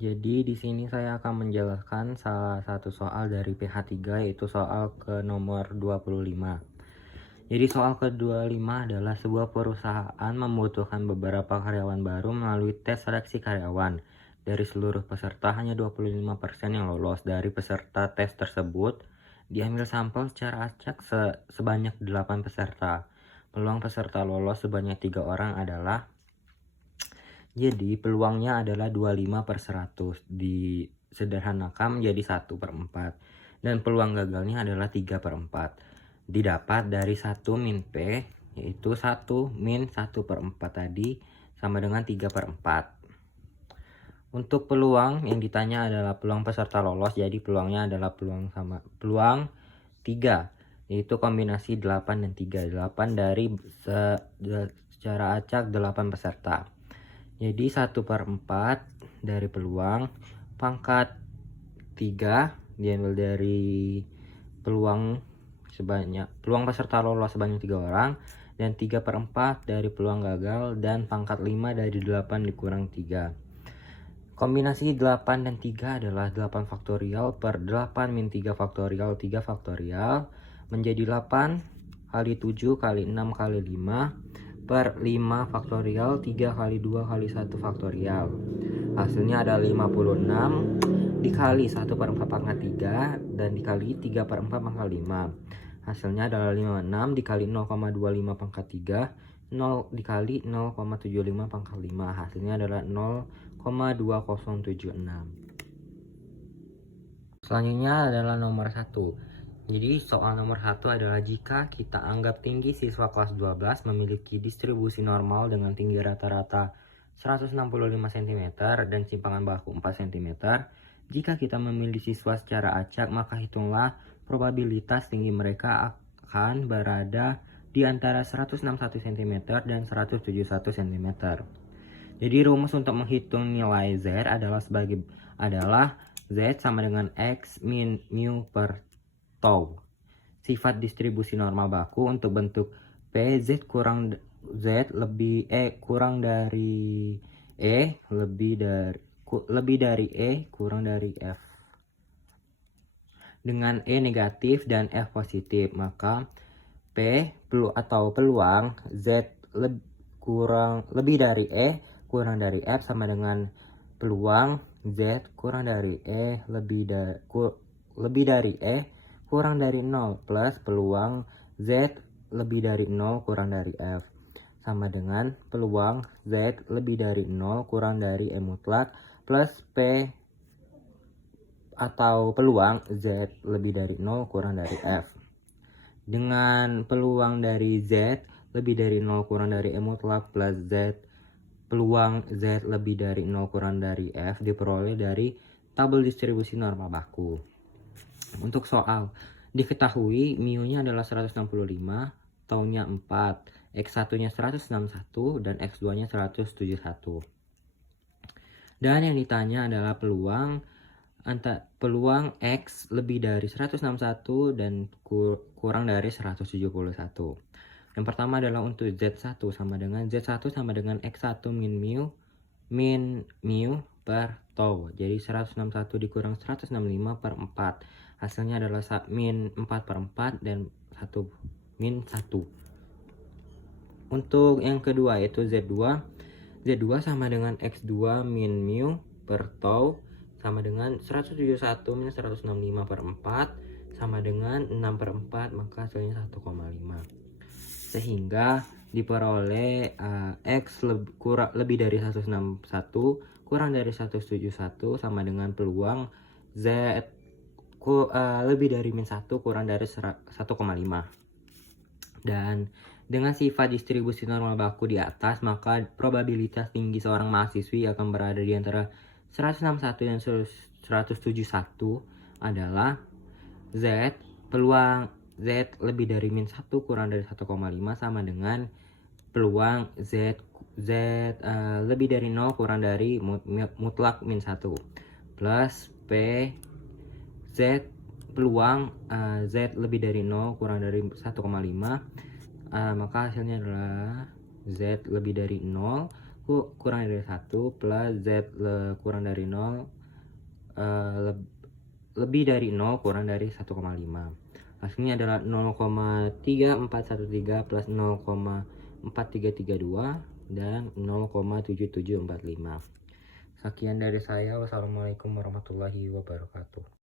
Jadi di sini saya akan menjelaskan salah satu soal dari PH3, yaitu soal ke nomor 25. Jadi soal ke-25 adalah sebuah perusahaan membutuhkan beberapa karyawan baru melalui tes seleksi karyawan. Dari seluruh peserta hanya 25% yang lolos. Dari peserta tes tersebut diambil sampel secara acak sebanyak 8 peserta. Peluang peserta lolos sebanyak 3 orang adalah, jadi peluangnya adalah 25/100, disederhanakan menjadi 1/4, dan peluang gagalnya adalah 3/4. Didapat dari 1 min P, yaitu 1 min 1/4 tadi sama dengan 3/4. Untuk peluang yang ditanya adalah peluang peserta lolos, jadi peluangnya adalah peluang 3, yaitu kombinasi 8 dan 3. 8 dari secara acak 8 peserta. Jadi 1/4 dari peluang pangkat 3 diambil dari peluang peserta lolos sebanyak 3 orang, dan 3/4 dari peluang gagal, dan pangkat 5 dari 8 dikurang 3. Kombinasi 8 dan 3 adalah 8 faktorial per 8 min 3 faktorial 3 faktorial menjadi 8 kali 7 kali 6 kali 5 per 5 faktorial 3 kali 2 kali 1 faktorial. Hasilnya ada 56 dikali 1/4 pangkat 3 dan dikali 3/4 pangkat 5. Hasilnya adalah 56 dikali 0,25 pangkat 3, 0 dikali 0,75 pangkat 5. Hasilnya adalah 0,2076. Selanjutnya adalah nomor 1. Jadi soal nomor 1 adalah jika kita anggap tinggi siswa kelas 12 memiliki distribusi normal dengan tinggi rata-rata 165 cm dan simpangan baku 4 cm. Jika kita memilih siswa secara acak, maka hitunglah probabilitas tinggi mereka akan berada di antara 161 cm dan 171 cm. Jadi rumus untuk menghitung nilai Z adalah Z sama dengan X min mu per tau. Sifat distribusi normal baku untuk bentuk P, Z kurang Z lebih kurang dari lebih dari E kurang dari F. Dengan E negatif dan F positif, maka P atau peluang Z lebih dari E kurang dari F sama dengan peluang Z kurang dari E lebih dari E kurang dari 0 plus peluang Z lebih dari 0 kurang dari F sama dengan peluang Z lebih dari 0 kurang dari E mutlak plus P atau peluang Z lebih dari 0 kurang dari F. Dengan peluang dari Z lebih dari 0 kurang dari E mutlak plus peluang Z lebih dari 0 kurang dari F diperoleh dari tabel distribusi normal baku. Untuk soal, diketahui mu-nya adalah 165, tau-nya 4, X1-nya 161, dan X2-nya 171. Dan yang ditanya adalah peluang X lebih dari 161 dan kurang dari 171. Yang pertama adalah untuk Z1 sama dengan X1 min mu per tau. Jadi 161 dikurang 165 per 4. Hasilnya adalah min 4/4 dan 1 min 1. Untuk yang kedua yaitu Z2. Z2 sama dengan X2 min mu per tau sama dengan 171 min 165 per 4 sama dengan 6/4, maka hasilnya 1,5. Sehingga diperoleh X lebih dari 161 kurang dari 171 sama dengan peluang Z lebih dari min 1 kurang dari 1,5. Dan dengan sifat distribusi normal baku di atas, maka probabilitas tinggi seorang mahasiswi akan berada di antara 161 dan 171 adalah Z, peluang Z lebih dari min 1 kurang dari 1,5 sama dengan peluang Z lebih dari 0 kurang dari mutlak min 1 plus P Z peluang Z lebih dari 0 kurang dari 1,5, maka hasilnya adalah Z lebih dari 0 kurang dari 1 plus Z kurang dari 0 lebih dari 0 kurang dari 1,5. Hasilnya adalah 0,3413 plus 0,4332 dan 0,7745. Sekian dari saya. Wassalamualaikum warahmatullahi wabarakatuh.